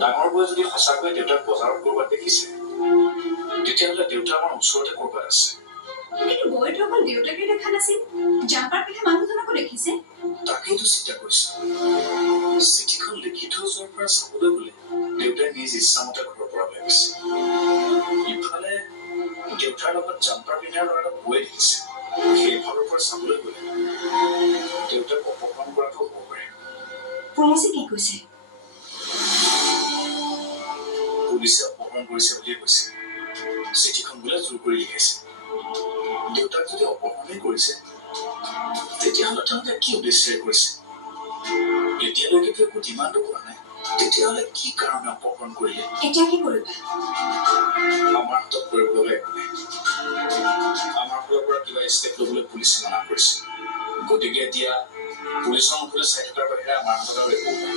ডাঙৰ বৌয়ে যদি সঁচাকৈ দেউতাক বজাৰত কৰবাত দেখিছে তেতিয়াহ'লে দেউতা আমাৰ ওচৰতে কৰবাত আছে। কিন্তু বৌয়েতো অকল দেউতাকে দেখা নাছিল, জাম্পাৰ পিন্ধা মানুহজনকো দেখিছে। তাকেইতো চিন্তা কৰিছো। চিঠিখন লিখি থৈ যোৱাৰ পৰা চাবলৈ গ'লে দেউতাই নিজ ইচ্ছামতে ঘৰৰ পৰা ভাবিছে। ইফালে দেউতাৰ লগত জাম্পাৰ পিন্ধাৰ ল'ৰাটো বৌয়ে দেখিছে। সেইফালৰ পৰা চাবলৈ গ'লে দেউতাক অপহৰণ কৰাটো হ'ব পাৰে। পুলিচে কি কৈছে? পুলিচে অপহৰণ কৰিছে বুলিয়ে কৈছে। চিঠিখন বোলে জোৰ কৰি লিখিছে। দেউতাক যদি অপহৰণেই কৰিছে তেতিয়াহ'লে তেওঁলোকে কি উদ্দেশ্যেৰে কৰিছে? এতিয়ালৈকেতো একো ডিমাণ্ডো কৰা নাই। তেতিয়াহ'লে কি কাৰণে অপহৰণ কৰিলে? এতিয়া কি কৰিবা? আমাৰ হাতত কৰিব লগা একো নাই। আমাৰ ফালৰ পৰা কিবা ষ্টেপ ল'বলৈ পুলিচে মানা কৰিছে। গতিকে এতিয়া পুলিচৰ মুখলৈ চাই থকাৰ বাহিৰে আমাৰ হাতত আৰু একো নাই।